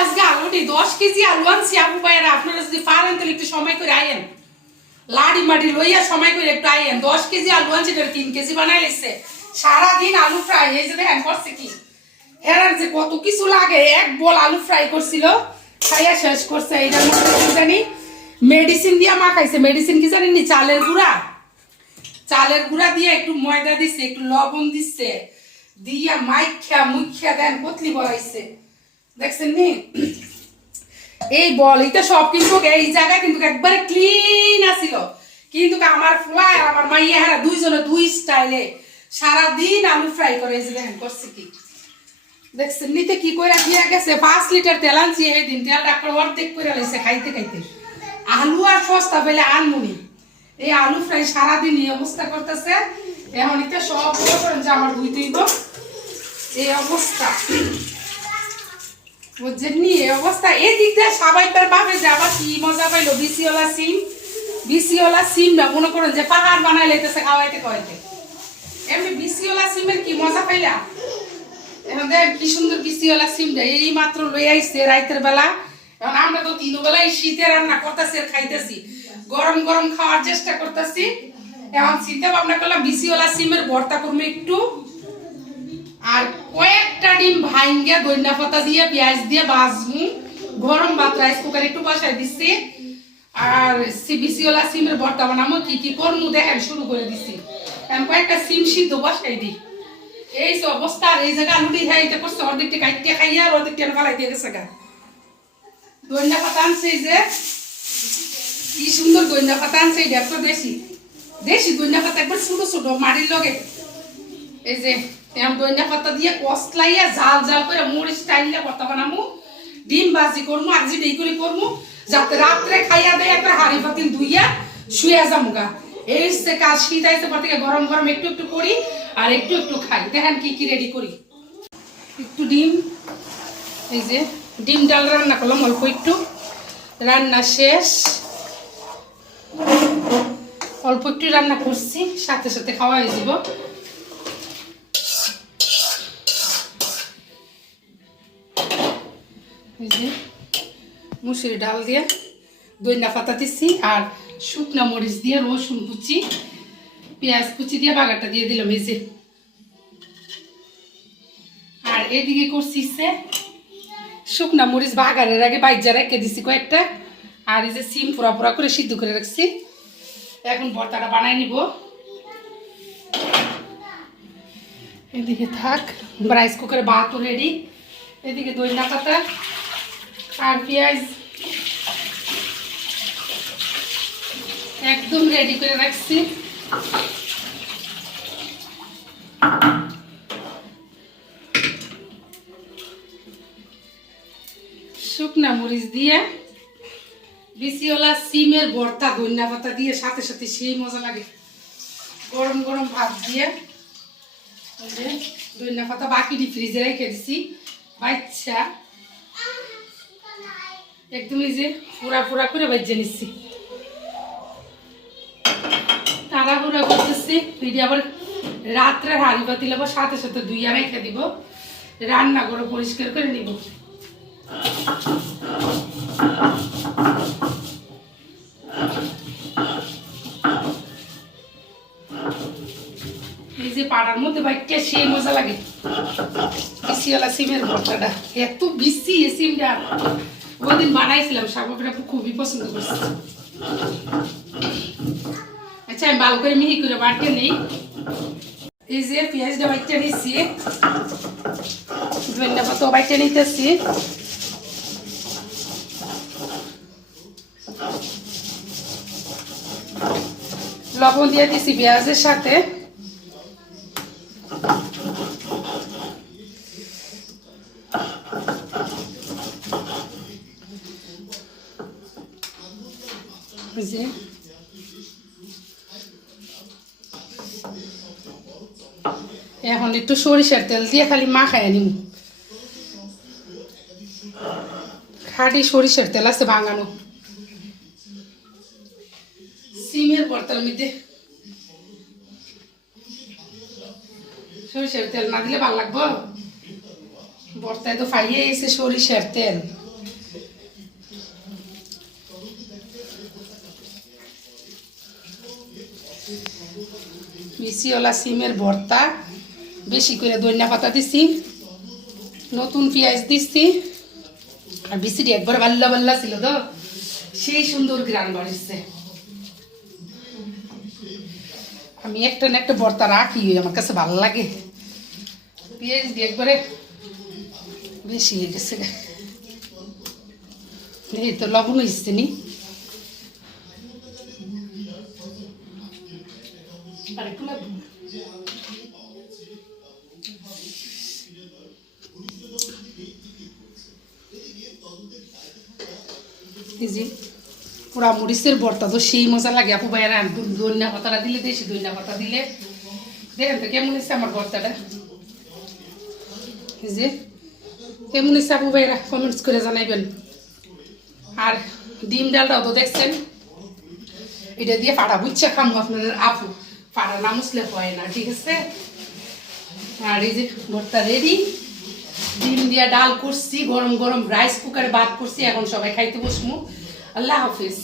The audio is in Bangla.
আজকে আলুটি দশ কেজি আলু আনছি, আপু ভাইয়েরা, আপনারা যদি পারেন তাহলে একটু সময় করে আইয়েন লাড়ি মাটি লইয়া সময় করে একটু আইয়েন দশ কেজি আলু আনছি, এটা তিন কেজি বানাই লেছে। সারাদিন আলু ফ্রাই, এই যে দেখেন, করছে কি? হেরার যে কত কিছু লাগে, এক বল আলু ফ্রাই করছিল, খাইয়া শেষ করছে, এইটার মধ্যে কি জানি? মেডিসিন দিয়া মাখাইছে মেডিসিন কি জানি নি চালের গুঁড়া। চালের গুঁড়া দিয়ে একটু ময়দা দিচ্ছে একটু লবণ দিচ্ছে দিয়া মাইখ্যা মুখ্যা দেন পতলি বলাইছে দেখছেন নি এই বল এটা সব কিন্তু এই জায়গা কিন্তু একবারে ক্লিন আছিল। কিন্তু আমার আর আমার মাইয়া হারা দুইজনে দুই স্টাইলে সারাদিন আলু ফ্রাই করে, এই করছে কি? দেখছেন নিতে কি করে দিয়া গেছে? পাঁচ লিটার তেল আনছি, এই দিন তেল ডাক্তার অর্ধেক করে লাইছে খাইতে খাইতে। আলু আর সস্তা পেলে আনমুনি। এই আলু ফ্রাই সারাদিন এই অবস্থা করতেছে। এখন এটা সব করেন যে আমার দুই দুই এই অবস্থা। অবস্থা। আবার কি মজা পাইলো সিম। সিম না, মনে যে পাহাড় বানাই এমনি সিমের কি মজা পাইলা? এখন দেখ কি সুন্দর এই মাত্র রাইতের বেলা। এখন আমরা তো তিন বেলা এই শীতে রান্না করতেছি খাইতেছি। গরম গরম খাওয়ার চেষ্টা করতেছি। এখন চিন্তা ভাবনা করলাম বিসিওলা সিমের ভর্তা করব একটু। আর কয়েকটা ডিম ভাঙ্গে দইনা পাতা দিয়ে, পেঁয়াজ দিয়ে বাজমু। গরম ভাত, রাইস কুকার একটু বসাই দিচ্ছি আর বিসিওলা সিমের ভর্তা বানাবো কি কি করমু দেখেন, শুরু করে দিচ্ছি এখন কয়েকটা সিম সিদ্ধ বসাই দিই এই যে অবস্থা, আর এই জায়গা আলুটি খাইতে করছে, অর্ধেকটা কাইতে খাইয়া আর অর্ধেকটা ফালাই দিয়ে গেছে গা। দইনা পাতা আনছে যে। কি সুন্দর দইনা পাতা আনছে এই দেখো দেশি। দেশি দইনা পাতা একবার ছোট ছোট মাটির লগে। এই যে এম দইনা পাতা দিয়ে কসলাইয়া জাল জাল করে মুড়ি স্টাইলে পাতা বানামু। ডিম বাজি করমু আর যেটাই করে করমু, যাতে রাত্রে খাইয়া দেয় একটা হাড়ি পাতিল ধুইয়া শুয়ে যামুগা। এই হচ্ছে কাজ, শীত আইসে পর গরম গরম একটু একটু করি আর একটু একটু খাই। দেখেন কি কি রেডি করি। একটু ডিম, এই যে ডিম ডাল রান্না করলাম অল্প একটু। রান্না শেষ। অল্প একটু রান্না করছি, সাথে সাথে খাওয়া হয়ে যাব মুসুরি ডাল দিয়ে দইনা পাতা দিচ্ছি আর শুকনা মরিচ দিয়ে রসুন কুচি, পেঁয়াজ কুচি দিয়ে বাগারটা দিয়ে দিলাম, এই যে। আর এদিকে করছি সে শুকনা মরিচ বাগারের আগে বাইজা রেখে দিছি কয়েকটা, আর এই যে সিম পুরা পুরা করে সিদ্ধ করে রাখছি। এখন ভর্তাটা বানাই নিব। এদিকে থাক রাইস কুকারে ভাতও রেডি এদিকে দইনা পাতা। আর পেঁয়াজ একদম রেডি করে রাখছি। শুকনা মরিচ দিয়ে বিসিওলা সিমের ভর্তা, ধন্যা পাতা দিয়ে সাথে সাথে সেই মজা লাগে। গরম গরম ভাত দিয়ে ধন্যা পাতা বাকিটি ফ্রিজে রেখে দিছি। বাচ্চা একদম এই যে পুরা পুরা করে বাজ্যে নিচ্ছি। তাড়াহুড়া করতেছি। দিদি আবার রাত্রে হাড়ি পাতিল আবার সাথে সাথে দুই দুইয়া রেখে দিব। রান্না করে পরিষ্কার করে নিব। এই যে পাড়ার মধ্যে বাইকটা সেই মজা লাগে। বিসিওয়ালা সিমের ভর্তাটা। এত বিসি সিমটা। ওদিন বানাইছিলাম সাবাবটা খুবই পছন্দ করছে। আচ্ছা আমি ভালো করে মিহি করে বাটতে নেই। এই যে পেঁয়াজটা বাইটটা নিচ্ছি ধন্যা পাতা বাইটটা নিতেছি। লবণ দিয়ে দিছি পেঁয়াজের সাথে। যে এখন একটু সরিষার তেল দিয়ে খালি মাখায় নিব খাটি সরিষার তেল আছে ভাঙানো সিমের বর্তার মধ্যে সরিষার তেল না দিলে ভালো লাগবো বর্তায় তো ফাইয়ে এসে সরিষার তেল বিসিওলা সিমের ভর্তা, বেশি করে দইনা পাতা দিছি, নতুন পেঁয়াজ দিচ্ছি আর বিসিটি একবার বাল্লা বাল্লা ছিল তো, সেই সুন্দর গ্রান বাড়িছে আমি একটা না একটা ভর্তা রাখি, আমার কাছে ভালো লাগে। পেঁয়াজ দিয়ে একবারে বেশি হয়ে গেছে। তো লবণ হয়েছে নি। এই যে পোড়া মরিচের ভর্তা তো সেই মজা লাগে। আপু ভাইয়েরা দইনা পাতাটা দিলে দেশি দইনা পাতা দিলে। দেখেন তো কেমন হয়েছে আমার ভর্তাটা এই যে, কেমন হয়েছে আপু ভাইয়েরা কমেন্টস করে জানাইবেন। আর ডিম ডালটাও তো দেখছেন, এটা দিয়ে ফাটা বুচ্ছা খামো আপনাদের আপু। ফাটা না মুসলে হয় না, ঠিক আছে? আর এই যে ভর্তা রেডি ডিম দিয়া ডাল করছি, গরম গরম রাইস কুকারে ভাত করছি, এখন সবাই খাইতে বসবো। আল্লাহ হাফিজ।